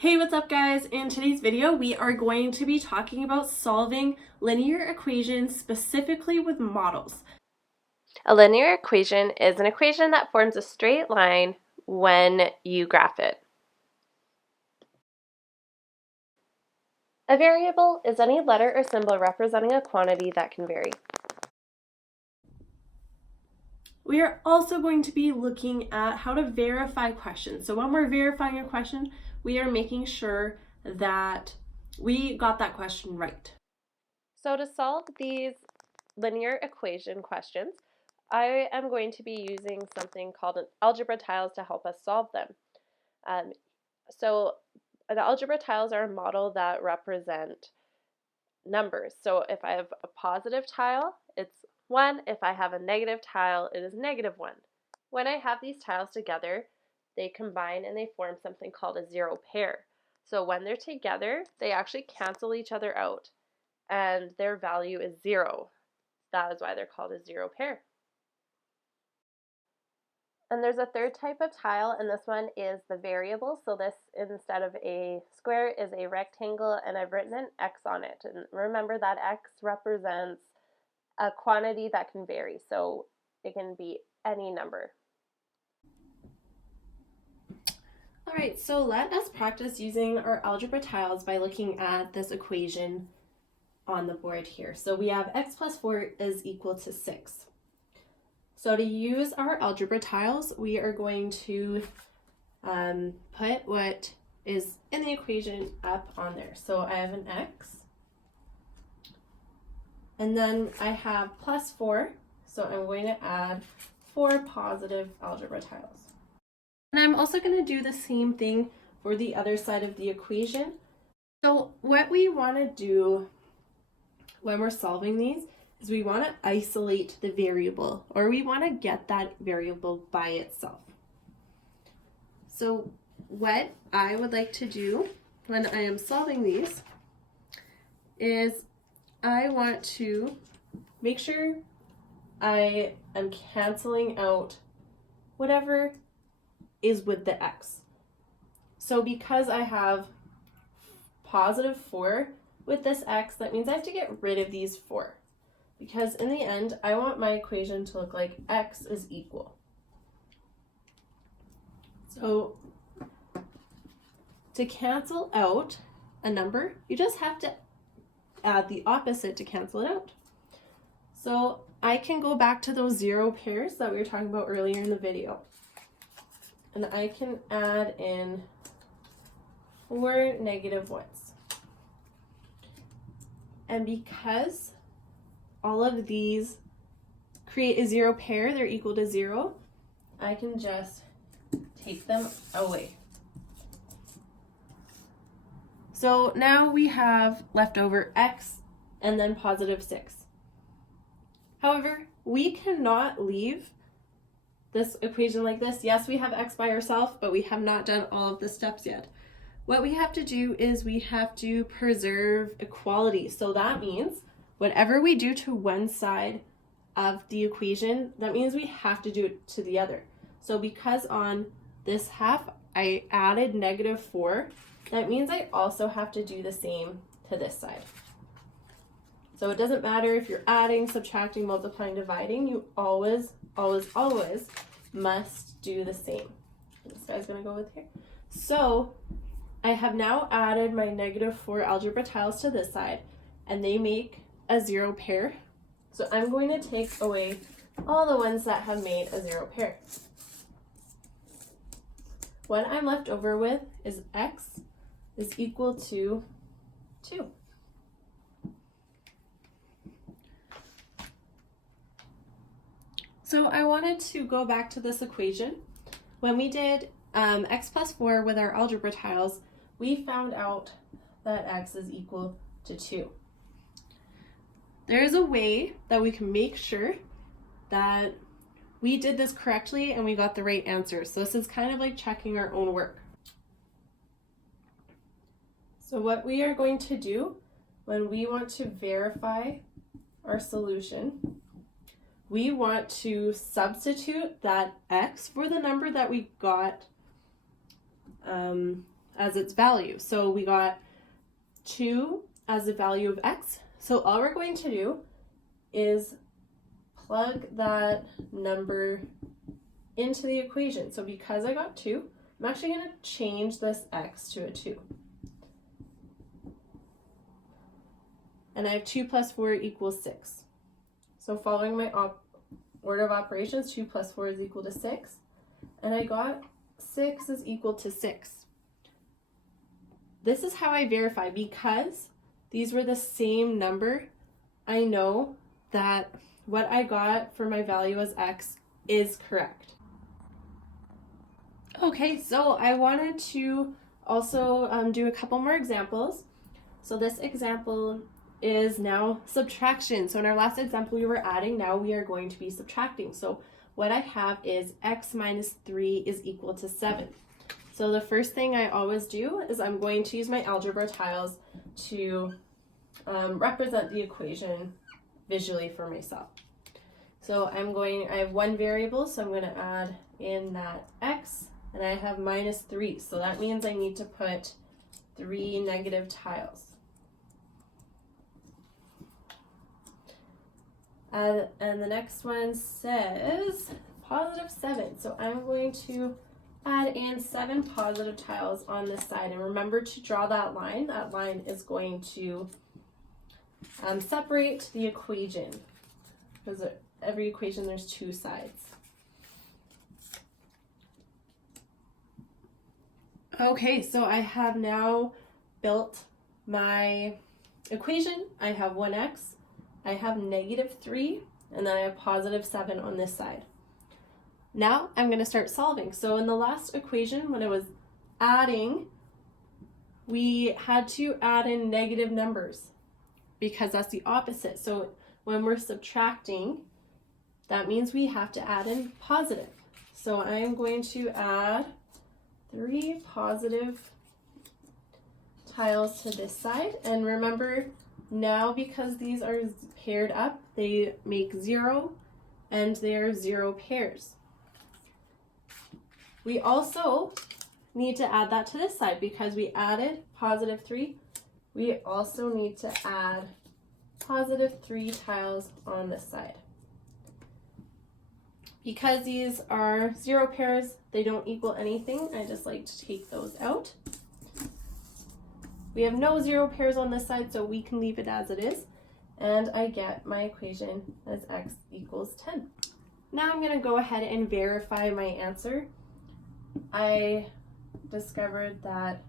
Hey, what's up guys? In today's video, we are going to be talking about solving linear equations specifically with models. A linear equation is an equation that forms a straight line when you graph it. A variable is any letter or symbol representing a quantity that can vary. We are also going to be looking at how to verify questions. So when we're verifying a question, we are making sure that we got that question right. So to solve these linear equation questions, I am going to be using something called an algebra tiles to help us solve them. So the algebra tiles are a model that represent numbers. So if I have a positive tile, it's 1. If I have a negative tile, it is -1. When I have these tiles together, they combine and they form something called a zero pair. So when they're together, they actually cancel each other out, and their value is 0. That is why they're called a zero pair. And there's a third type of tile, and this one is the variable. So this, instead of a square, is a rectangle, and I've written an X on it. And remember that X represents a quantity that can vary, so it can be any number. All right, so let us practice using our algebra tiles by looking at this equation on the board here. So we have x plus 4 is equal to 6. So to use our algebra tiles, we are going to put what is in the equation up on there. So I have an x, and then I have plus 4, so I'm going to add 4 positive algebra tiles. And I'm also going to do the same thing for the other side of the equation. So what we want to do when we're solving these is we want to isolate the variable, or we want to get that variable by itself. So what I would like to do when I am solving these is I want to make sure I am canceling out whatever is with the x. So because I have positive 4 with this x, that means I have to get rid of these 4. Because in the end, I want my equation to look like x is equal. So to cancel out a number, you just have to add the opposite to cancel it out. So I can go back to those zero pairs that we were talking about earlier in the video. And I can add in 4 negative ones. And because all of these create a zero pair, they're equal to 0, I can just take them away. So now we have left over x and then positive 6. However, we cannot leave this equation like this. Yes, we have x by ourselves, but we have not done all of the steps yet. What we have to do is we have to preserve equality. So that means whatever we do to one side of the equation, that means we have to do it to the other. So because on this half I added -4, that means I also have to do the same to this side. So it doesn't matter if you're adding, subtracting, multiplying, dividing, you always must do the same. This guy's gonna go with here. So I have now added my -4 algebra tiles to this side, and they make a zero pair. So I'm going to take away all the ones that have made a zero pair. What I'm left over with is x is equal to 2. So I wanted to go back to this equation. When we did x plus 4 with our algebra tiles, we found out that x is equal to 2. There is a way that we can make sure that we did this correctly and we got the right answer. So this is kind of like checking our own work. So what we are going to do when we want to verify our solution, we want to substitute that x for the number that we got as its value. So we got 2 as the value of x. So all we're going to do is plug that number into the equation. So because I got 2, I'm actually going to change this x to a 2. And I have 2 plus 4 equals 6. So following my order of operations, 2 plus 4 is equal to 6. And I got 6 is equal to 6. This is how I verify. Because these were the same number, I know that what I got for my value as x is correct. Okay, so I wanted to also do a couple more examples. So this example is now subtraction. So in our last example we were adding, now we are going to be subtracting. So what I have is x minus 3 is equal to 7. So the first thing I always do is I'm going to use my algebra tiles to represent the equation visually for myself. So I have one variable, so I'm going to add in that x, and I have minus 3. So that means I need to put 3 negative tiles. And the next one says positive 7. So I'm going to add in 7 positive tiles on this side. And remember to draw that line. That line is going to separate the equation, because every equation there's 2 sides. Okay, so I have now built my equation. I have 1x, I have negative 3, and then I have positive 7 on this side. Now I'm going to start solving. So in the last equation, when I was adding, we had to add in negative numbers because that's the opposite. So when we're subtracting, that means we have to add in positive. So I am going to add 3 positive tiles to this side. And remember, now because these are paired up, they make 0, and they are 0 pairs. We also need to add that to this side because we added positive 3. We also need to add positive 3 tiles on this side. Because these are 0 pairs, they don't equal anything. I just like to take those out. We have no 0 pairs on this side, so we can leave it as it is. And I get my equation as x equals 10. Now I'm going to go ahead and verify my answer. I discovered that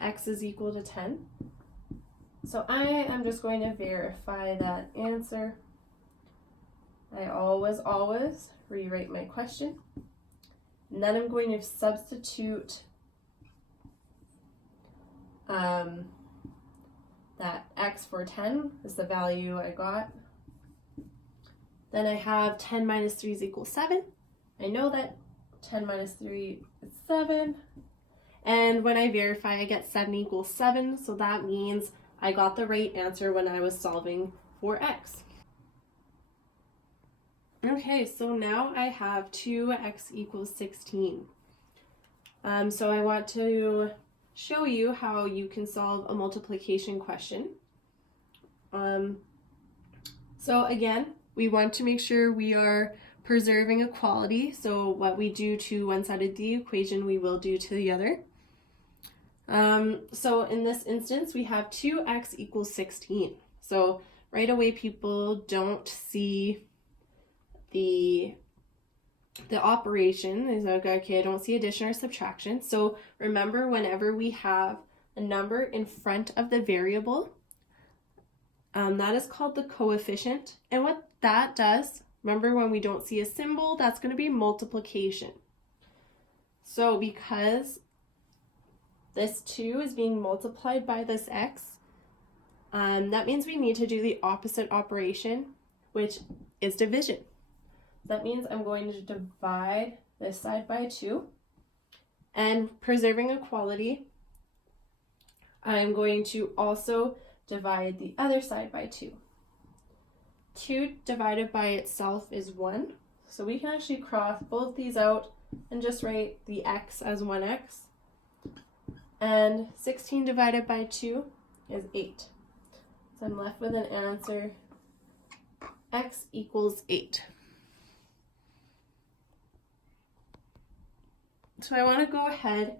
x is equal to 10. So I am just going to verify that answer. I always rewrite my question. And then I'm going to substitute that x for 10 is the value I got. Then I have 10 minus 3 is equal 7. I know that 10 minus 3 is 7. And when I verify, I get 7 equals 7. So that means I got the right answer when I was solving for x. Okay, so now I have 2x equals 16. So I want to show you how you can solve a multiplication question. So again, we want to make sure we are preserving equality. So what we do to one side of the equation, we will do to the other. So in this instance, we have 2x equals 16. So right away, people don't see the operation. Is like, okay, I don't see addition or subtraction. So remember, whenever we have a number in front of the variable, that is called the coefficient. And what that does, remember when we don't see a symbol, that's going to be multiplication. So because this 2 is being multiplied by this x, that means we need to do the opposite operation, which is division. That means I'm going to divide this side by 2. And preserving equality, I'm going to also divide the other side by 2. 2 divided by itself is 1. So we can actually cross both these out and just write the x as 1x. And 16 divided by 2 is 8. So I'm left with an answer, x equals 8. So I want to go ahead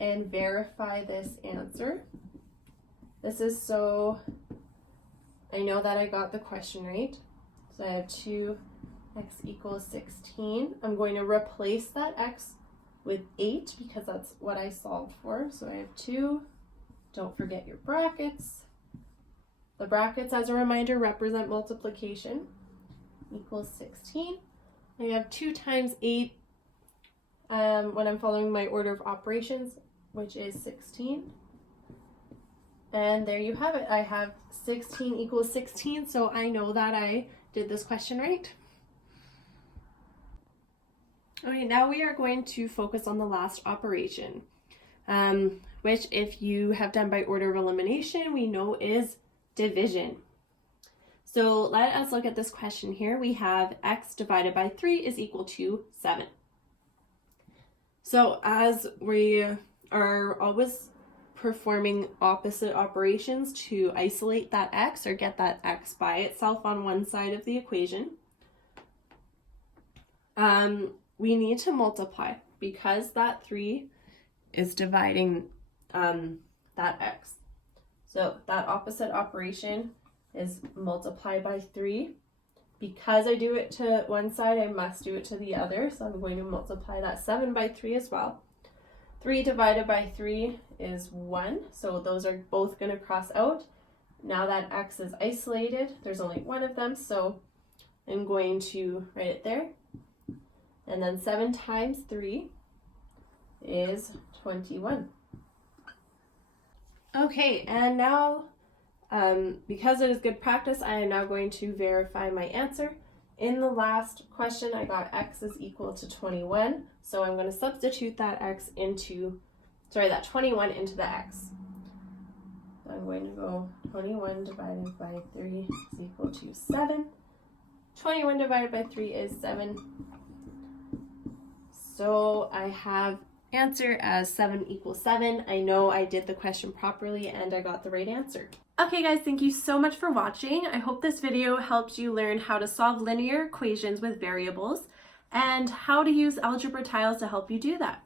and verify this answer. This is so I know that I got the question right. So I have 2x equals 16. I'm going to replace that x with 8 because that's what I solved for. So I have 2. Don't forget your brackets. The brackets, as a reminder, represent multiplication. Equals 16. I have 2 times 8 when I'm following my order of operations, which is 16. And there you have it. I have 16 equals 16, so I know that I did this question right. Okay, now we are going to focus on the last operation, which if you have done by order of elimination, we know is division. So let us look at this question here. We have x divided by 3 is equal to 7. So as we are always performing opposite operations to isolate that x or get that x by itself on one side of the equation, we need to multiply because that 3 is dividing that x. So that opposite operation is multiply by 3. Because I do it to one side, I must do it to the other. So I'm going to multiply that 7 by 3 as well. 3 divided by 3 is 1. So those are both going to cross out. Now that x is isolated, there's only one of them. So I'm going to write it there. And then 7 times 3 is 21. Okay, and now because it is good practice, I am now going to verify my answer. In the last question, I got x is equal to 21, so I'm going to substitute that x into, that 21 into the x. So I'm going to go 21 divided by 3 is equal to 7. 21 divided by 3 is 7. So I have answer as 7 equals 7. I know I did the question properly and I got the right answer. Okay guys, thank you so much for watching. I hope this video helped you learn how to solve linear equations with variables and how to use algebra tiles to help you do that.